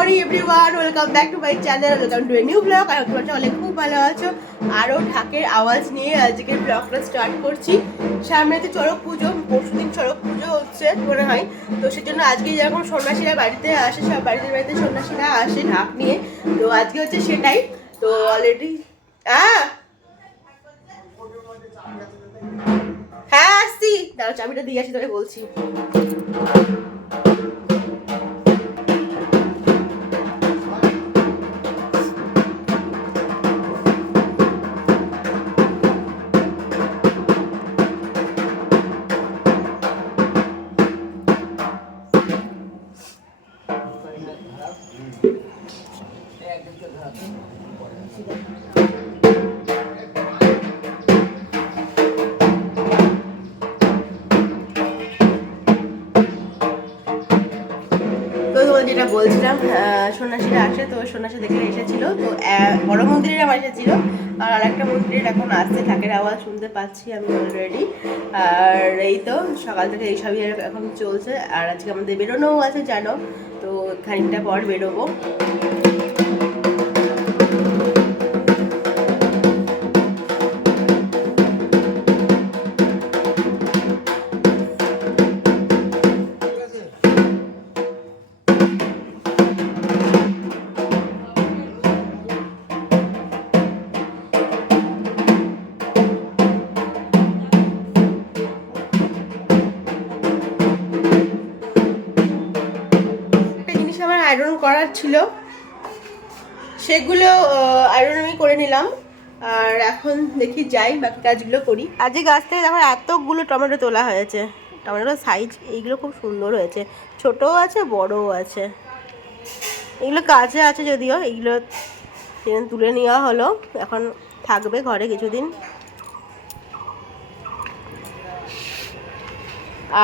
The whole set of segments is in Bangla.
Morning everyone, welcome back to my channel, welcome to a new blog. আর তোমরা সবাই খুব ভালো আছো। আরও ঢাকের আওয়াজ নিয়ে আজকের ব্লগটা স্টার্ট করছি। সামনে তো চড়ক পুজো, পরশুদিন চড়ক পুজো হচ্ছে মনে হয়। তো সেজন্য আজকে যেরকম সন্ন্যাসীরা বাড়িতে আসে, সব বাড়িতে সন্ন্যাসীরা আসে ঢাক নিয়ে। তো আজকে হচ্ছে সেটাই। তো অলরেডি হ্যাঁ আসছি, দাঁড়াও চাবিটা দিয়ে আসি, তবে বলছি। যেটা বলছিলাম, সন্ন্যাসীরা আসে, তো সন্ন্যাসী দেখে এসেছিল। তো বড় মন্দিরের আমার এসেছিল, আর আরেকটা মন্দিরের এখন আসছে, ঢাকের আওয়াজ শুনতে পাচ্ছি আমি অলরেডি। আর এই তো সকাল থেকে এইসবই এখন চলছে। আর আজকে আমাদের বেরোনোও আছে জানো, তো খানিকটা পর বেরোবো। আয়রন করার ছিল, সেগুলো আয়রন আমি করে নিলাম। আর এখন দেখি যাই বাকি কাজগুলো করি। আজকে গাছ থেকে দেখো এতগুলো টমেটো তোলা হয়েছে। টমেটোর সাইজ এইগুলো খুব সুন্দর হয়েছে, ছোটও আছে বড়ও আছে। এগুলো কাঁচা আছে যদিও, এইগুলো তুলে নেওয়া হলো, এখন থাকবে ঘরে কিছুদিন।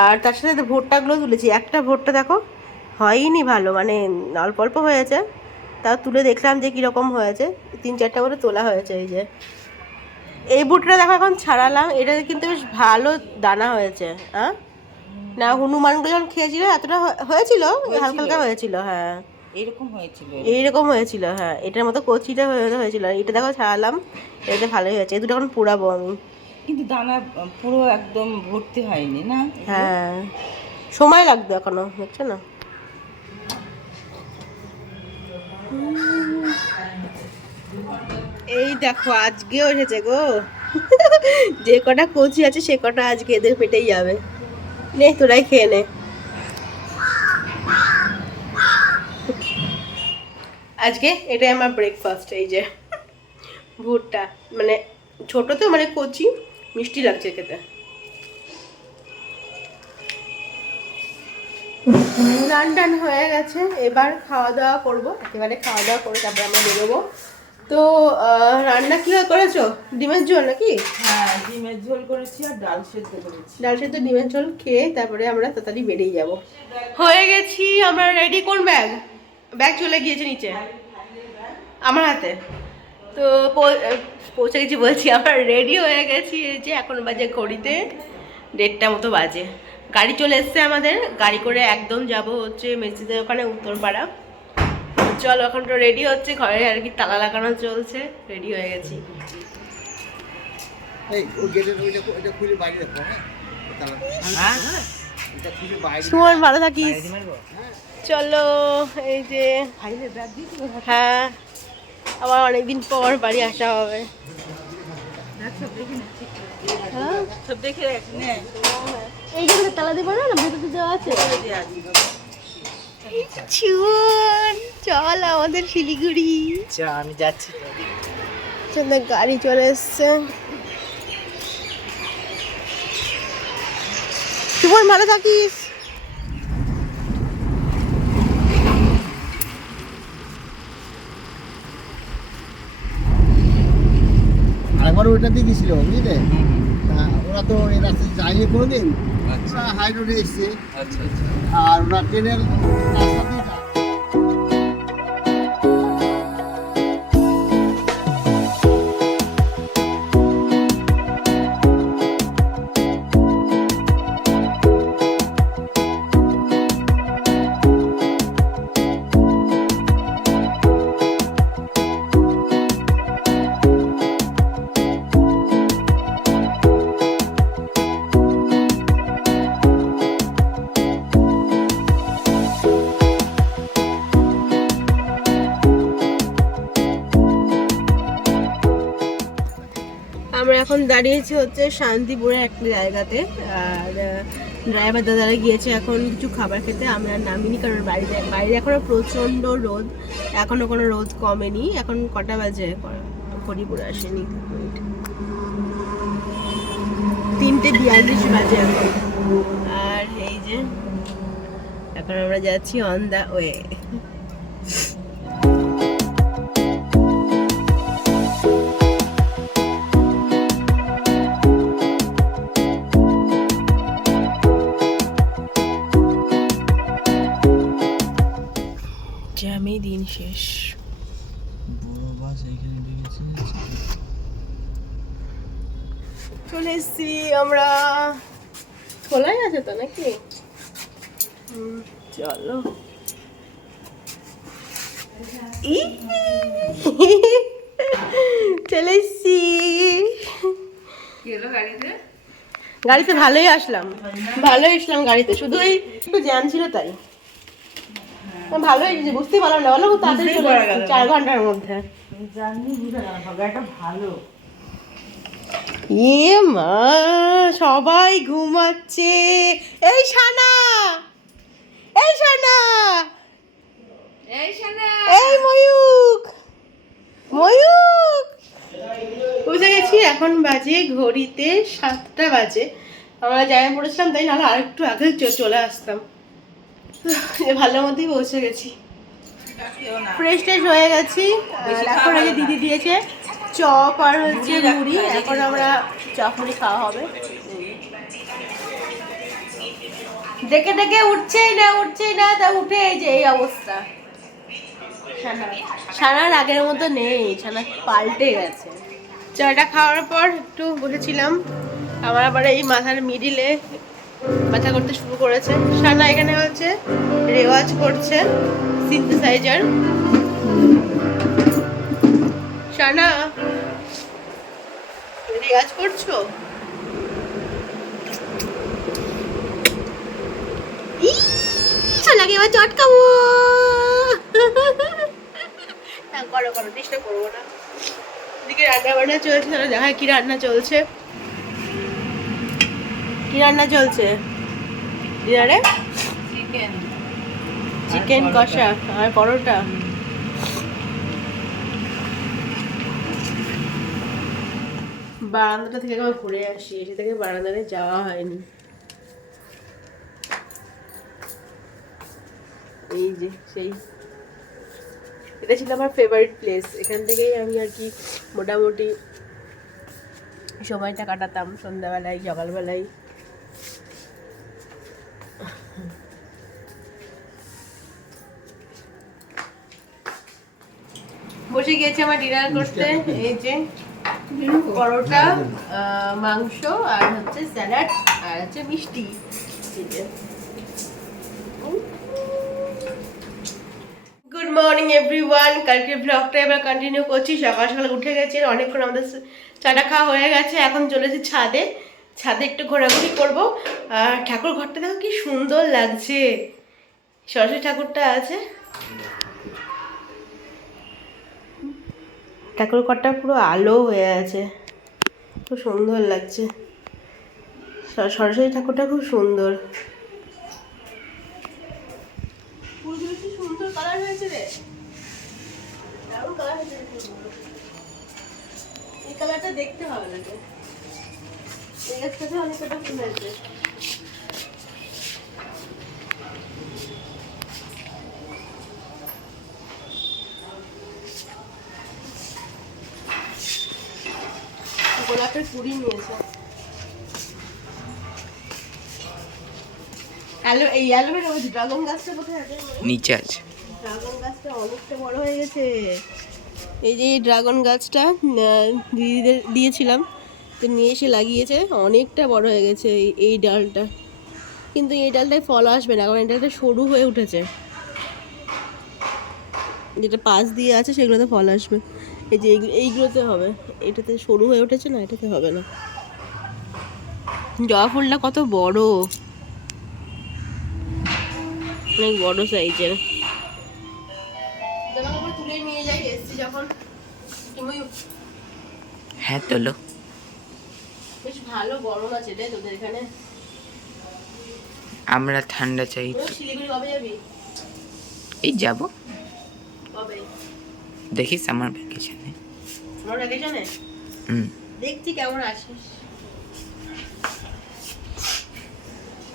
আর তার সাথে ভুট্টাগুলো তুলেছি। একটা ভুট্টা দেখো হয়নি ভালো, মানে অল্প অল্প হয়েছে, তাও তুলে দেখলাম যে কীরকম হয়েছে। 3-4টা করে তোলা হয়েছে। এই যে এই ভুট্টাটা দেখো এখন ছাড়ালাম, এটাতে কিন্তু বেশ ভালো দানা হয়েছে। হ্যাঁ না, হনুমানগুলো যখন খেয়েছিল এতটা হয়েছিল, হালকা হালকা হয়েছিল। হ্যাঁ এইরকম হয়েছিল। হ্যাঁ এটার মতো কচিটা হয়েছিল। এটা দেখো ছাড়ালাম, এটাতে ভালোই হয়েছে। এই দুটো এখন পুড়াবো আমি, কিন্তু দানা পুরো একদম ভর্তি হয়নি না। হ্যাঁ সময় লাগবে এখনো, দেখছো না। এই দেখো আজকেও এসেছে গো। যে কটা কচি আছে সে কটা আজকে এদের পেটেই যাবে। নে তোরাই খেয়ে নে। আজকে এটাই আমার ব্রেকফাস্ট। এই যে ভুট্টা, মানে ছোট তো, মানে কচি, মিষ্টি লাগছে খেতে। রান টান হয়ে গেছে, এবার খাওয়া দাওয়া করবো। একেবারে খাওয়া দাওয়া করে তারপরে আমরা বেরোবো। তো রান্না কি করেছো? ডিমের ঝোল নাকি? হ্যাঁ ডিমের ঝোল করেছি আর ডাল সেদ্ধ করেছি। ডাল সেদ্ধ ডিমের ঝোল খেয়ে তারপরে আমরা তাড়াতাড়ি বেরিয়ে যাব। হয়ে গেছি আমরা রেডি। কোন ব্যাগ? ব্যাগ চলে গিয়েছে নিচে আমার হাতে। তো পৌঁছে গেছি বলছি, আমরা রেডি হয়ে গেছি। এই যে এখন বাজে ঘড়িতে 1:30 মতো বাজে। গাড়ি চলে এসছে আমাদের, গাড়ি করে একদম যাব হচ্ছে মেসিদের ওখানে উত্তরপাড়া। চলো এখন তো রেডি হচ্ছে, ঘরে আর কি তালা লাগানো চলছে। রেডি হয়ে গেছি। সুমন ভালো থাকিস। চলো এই যে, হ্যাঁ আবার অনেকদিন পর বাড়ি আসা হবে। এই যে তালা দেবো না, ভেতরে যাওয়া আছে। চল আমাদের শিলিগুড়ি, আমি যাচ্ছি। গাড়ি চলে এসছে। সুমন ভালো থাকিস। আরেকবার ওইটা দিয়ে গেছিল বুঝলে, ওরা তো এই রাস্তায় যায়নি কোনোদিন, ওরা হাই রোডে এসছে। আর ওরা ট্রেনের রাস্তা দিয়ে যায়। এখন দাঁড়িয়েছি হচ্ছে শান্তিপুরে একটা জায়গাতে, আর ড্রাইভার দাদারা গিয়েছে এখন কিছু খাবার খেতে। আমরা নামিনি কারণ বাইরে এখনো প্রচণ্ড রোদ, এখনো কোনো রোদ কমেনি। এখন কটা বাজে? খড়িপুরে আসেনি, 3:42 বাজে এখন। আর এই যে এখন আমরা যাচ্ছি অন দ্য ওয়ে। জ্যামে দিন শেষ। চলে এসছি আমরা। খোলাই আছে তো নাকি? চলো। চলে এসছি। গাড়িতে ভালোই আসলাম গাড়িতে, শুধু এই একটু জ্যাম ছিল তাই। ভালোই বুঝতেই পারলাম না, বলো তাড়াতাড়ি চলে গেল 4 ঘন্টার মধ্যে। ভালো এ মা, সবাই ঘুমাচ্ছে। এই শানা, এই শানা, এই ময়ূক, বুঝে গেছি। এখন বাজে ঘড়িতে 7টা বাজে। আমরা যাই পড়েছিলাম তাই, নাহলে আরেকটু আগে চলে আসতাম। ভালোর মধ্যেই পৌঁছে গেছি, ফ্রেশ ট্রেশ হয়ে গেছি। এখন আগে দিদি দিয়েছে চপ আর হচ্ছে মুড়ি। এখন আমরা চপ মুড়ি খাওয়া হবে। ডেকে ডেকে উঠছেই না, তা উঠে এই যে এই অবস্থা। ছানার আগের মতো নেই, ছানা পাল্টে গেছে। চাটা খাওয়ার পর একটু বসেছিলাম। আমার আবার এই মাথার মিডিলে ব্যথা করতে শুরু করেছে। সানা এখানে হচ্ছে রেওয়াজ করছে সিনথেসাইজার। সানা রেওয়াজ করছো? সানাকে এবার চটকাবো। করো চেষ্টা করবো না। এদিকে রান্না বান্না চলছে, দেখা কি রান্না চলছে। ডিনারে চিকেন কষা আর পরোটা। বারান্দাটা থেকে একবার ঘুরে আসি, এসে থেকে বারান্দাতে যাওয়া হয়নি। এই যে সেই, এটা ছিল আমার ফেভারিট প্লেস। এখান থেকেই আমি আর কি মোটামুটি সময়টা কাটাতাম, সন্ধ্যাবেলায় সকালবেলায়। বসে গিয়েছি আমার ডিনার করতে। এই যে পরোটা, মাংস আর হচ্ছে স্যালাড আর হচ্ছে মিষ্টি। Good morning everyone. কালকে ব্লগটা এবার কন্টিনিউ করছি। সকাল সকাল উঠে গেছে, অনেকক্ষণ আমাদের চাটা খাওয়া হয়ে গেছে। এখন চলেছি ছাদে একটু ঘোরাঘুরি করবো। আর ঠাকুর ঘরটা দেখো কি সুন্দর লাগছে, সরস্বতী ঠাকুরটা আছে। ঠাকুর ঘরটা পুরো আলো হয়ে আছে, খুব সুন্দর লাগছে। সরস্বতী ঠাকুরটা খুব সুন্দর। ফুলগুলো কি সুন্দর কালার হয়েছে রে, দারুণ কালার হয়েছে। এই কালারটা দেখতে হবে না, এই গাছটাতে অনেক কটা ফুল হয়েছে। গোলাপের কুড়ি নিয়েছে। এই অ্যালোভেরা ড্রাগন গাছটা কোথায় আছে? নিচে আছে। ড্রাগন গাছটা অনেকটা বড় হয়ে গেছে। এই যে এই ড্রাগন গাছটা দিদিদের দিয়েছিলাম, তো নিয়ে এসে লাগিয়েছে, অনেকটা বড় হয়ে গেছে এই ডালটা। কিন্তু এই ডালটায় ফল আসবে না, কারণ এই ডালটা সরু হয়ে উঠেছে। যেটা পাশ দিয়ে আছে সেগুলোতে ফল আসবে। এই যে এইগুলোতে হবে, এটাতে সরু হয়ে উঠেছে না, এটাতে হবে না। জবা ফুলটা কত বড়, অনেক বড় সাইজের। তুলে নিয়ে যাই এসছি যখন। হ্যাঁ তোলো। বেশ ভালো গরম আছে রে তোদের এখানে। আমরা ঠান্ডা চাই। শিলিগুড়ি কবে যাবি? এই যাব, কবে? দেখিস আমার ভ্যাকেশনে। আমার ভ্যাকেশনে? দেখছি কেমন আসিস।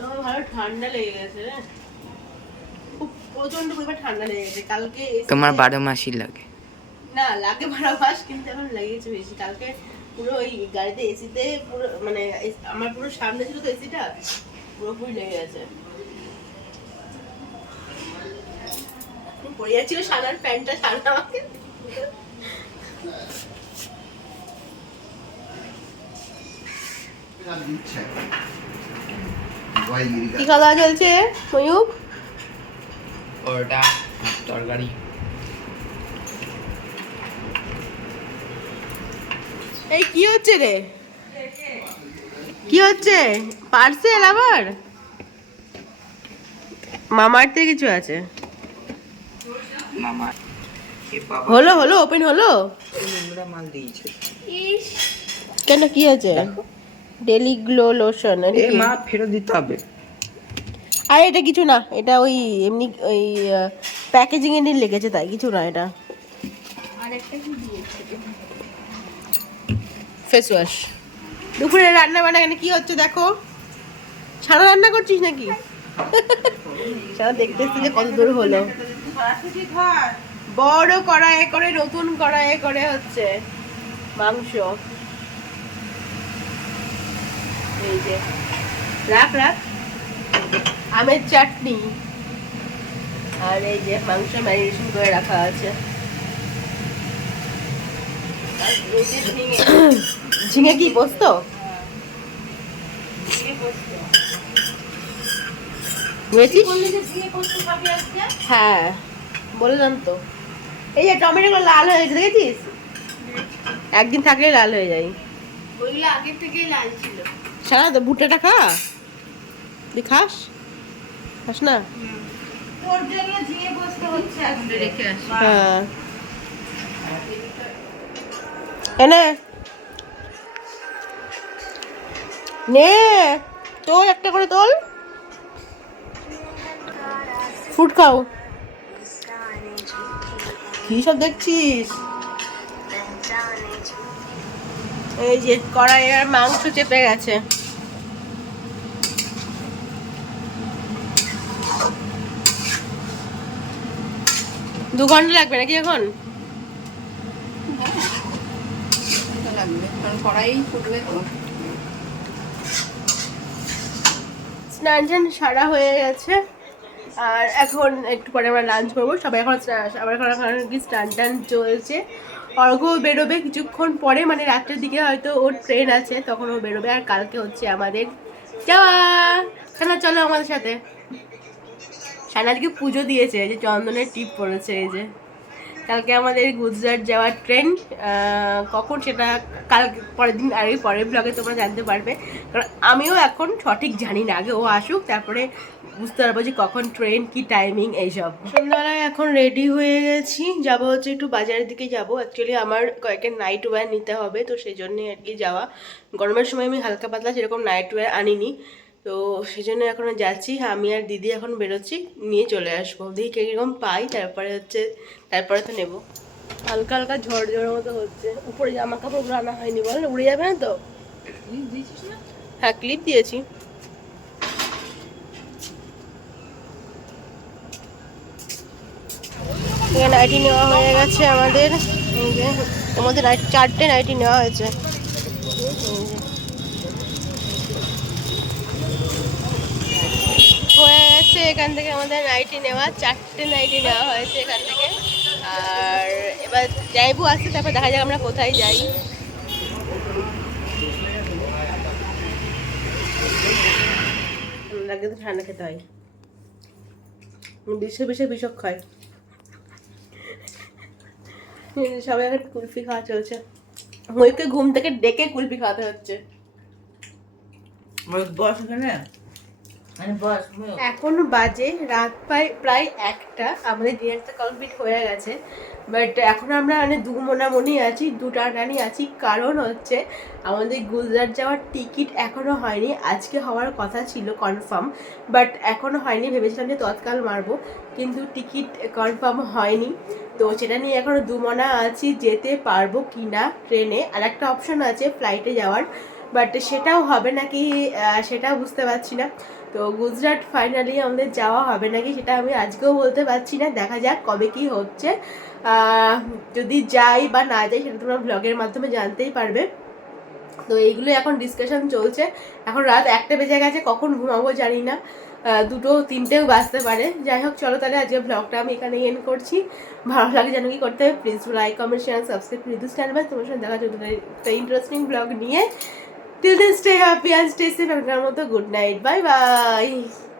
আমার ভালো ঠান্ডা লেগে গেছে রে, খুব প্রচন্ড পরিমাণ ঠান্ডা লেগে গেছে কালকে। তোমার 12 মাসই লাগে না লাগে 12 মাস, কিন্তু এখন লেগেছে বেশি। কালকে পুরো ওই গাড়িতে এসিতে পুরো মানে আমার পুরো সামনে ছিল তো এসিটা, পুরোপুরি লেগে গেছে। পড়ে যাচ্ছিল সাদার প্যান্টটা সাদা আমাকে। কি খাওয়া দাওয়া চলছে ময়ূক? ওটা তরকারি। এই কি হচ্ছে রে, কি হচ্ছে? পার্সেল আবার মামার্থে কিছু আছে? মামা হলো হলো ওপেন হলো? নোংরা মাল দিয়েছে। কেন কি আছে? Daily glow lotion. এ মা ফেরত দিতে হবে। আর এটা কিছু না, এটা ওই এমনি ওই প্যাকেজিং এ লেগেছে, তাই কিছু না এটা। Face wash. দুপুরে রান্না বান্না এখানে কি হচ্ছে দেখো? ছানা রান্না করছিস নাকি? ছানা দেখতে এসছে যে কত দূর হলো। বড় কড়াইয়ে করে, নতুন কড়াইয়ে করে হচ্ছে মাংস। এই যে রাখ রাখ, আমের চাটনি, আর এই যে মাংস ম্যারিনেশন করে রাখা আছে। ঝিঙে কি পোস্ত? হ্যাঁ বললাম তো। এই যে টমেটোগুলো লাল হয়ে গেছে দেখেছিস? একদিন থাকলে লাল হয়ে যায়। ওইগুলো আগের থেকেই লাল ছিল। সারা তো ভুট্টাটা খা, তুই খাস? খাস না? হ্যাঁ এনে নে তোল, একটা করে তোল। ফ্রুট খাও। কি সব দেখছিস? এই যে কড়াইয়ে আর মাংস চেপে গেছে। 2 ঘন্টা লাগবে নাকি এখন? স্নান টান সারা হয়ে গেছে, আর এখন একটু পরে আমরা লাঞ্চ করবো। সবাই এখন আবার এখন কি স্নান টান চলছে। অর্ঘ্য বেরোবে কিছুক্ষণ পরে, মানে রাত্রের দিকে হয়তো ওর ট্রেন আছে, তখন ও বেরোবে। আর কালকে হচ্ছে আমাদের যাওয়া। সানা চলো আমাদের সাথে। সানা আজকে পুজো দিয়েছে, এই যে চন্দনের টিপ পড়েছে। এই যে কালকে আমাদের গুজরাট যাওয়ার ট্রেন, কখন সেটা কাল পরের দিন আর পরের ব্লগে তোমরা জানতে পারবে, কারণ আমিও এখন সঠিক জানি না। আগে ও আসুক, তারপরে বুঝতে পারবো যে কখন ট্রেন, কি টাইমিং, এইসব। সন্ধ্যাবেলায় এখন রেডি হয়ে গেছি, যাবো হচ্ছে একটু বাজারের দিকে যাবো। অ্যাকচুয়ালি আমার কয়েকটা নাইট ওয়্যার নিতে হবে, তো সেই জন্যে আর কি যাওয়া। গরমের সময় আমি হালকা পাতলা সেরকম নাইট ওয়্যার আনিনি, তো সেই জন্য এখন যাচ্ছি। আমি আর দিদি এখন বেরোচ্ছি, নিয়ে চলে আসবো। দেখি কীরকম পাই, তারপরে তো নেবো। হালকা হালকা ঝড় ঝড়ের মতো হচ্ছে। উপরে জামা কাপড় আনা হয়নি, বল উড়ে যাবে না তো? হ্যাঁ ক্লিপ দিয়েছি। নাইটি নেওয়া হয়ে গেছে আমাদের। এই যে আমাদের 4টে নাইটি নেওয়া হয়েছে। হয়ে গেছে এখান থেকে আমাদের নাইটি নেওয়া, 4টে নাইটি নেওয়া হয়েছে এখান থেকে। আর এবার যাইবো আসতে, তারপর দেখা যাক আমরা কোথায় যাই। লাগলে তো ঠান্ডা খেতে হয়, বিষে বিষক খায়। সবাই এখন কুলফি খাওয়া চলছে। ময়ূরকে ঘুম থেকে ডেকে কুলফি খাওয়াতে হচ্ছে। বস এখানে মানে বস এখন বাজে রাত প্রায় 1টা, আমাদের ডিনারটা কমপ্লিট হয়ে গেছে, বাট এখন আমরা মানে মনেই আছি, টানি আছি, কারণ হচ্ছে আমাদের গুজরাট যাওয়ার টিকিট এখনও হয়নি। আজকে হওয়ার কথা ছিল কনফার্ম, বাট এখনও হয়নি। ভেবেছিলাম যে তৎকাল মারবো, কিন্তু টিকিট কনফার্ম হয়নি। তো সেটা নিয়ে এখনও মনা আছি, যেতে পারবো কি না ট্রেনে। আর একটা অপশন আছে ফ্লাইটে যাওয়ার, বাট সেটাও হবে নাকি সেটাও বুঝতে পারছি না। তো গুজরাট ফাইনালি আমাদের যাওয়া হবে নাকি সেটা আমি আজকেও বলতে পারছি না, দেখা যাক কবে কি হচ্ছে। যদি যাই বা না যাই সেটা তোমরা ব্লগের মাধ্যমে জানতেই পারবে। তো এইগুলো এখন ডিসকাশন চলছে। এখন রাত 1টা বেজে গেছে, কখন ঘুমাবো জানি না, 2টো 3টেও বাজতে পারে। যাই হোক, চলো তাহলে আজকে ব্লগটা আমি এখানে এন্ড করছি। ভালো লাগে যেন কি করতে হবে, please like comment share subscribe Ridu's channel. তোমার সঙ্গে দেখা যাবে একটা ইন্টারেস্টিং ব্লগ নিয়ে। Till then, stay happy and stay safe. And good night. Bye bye.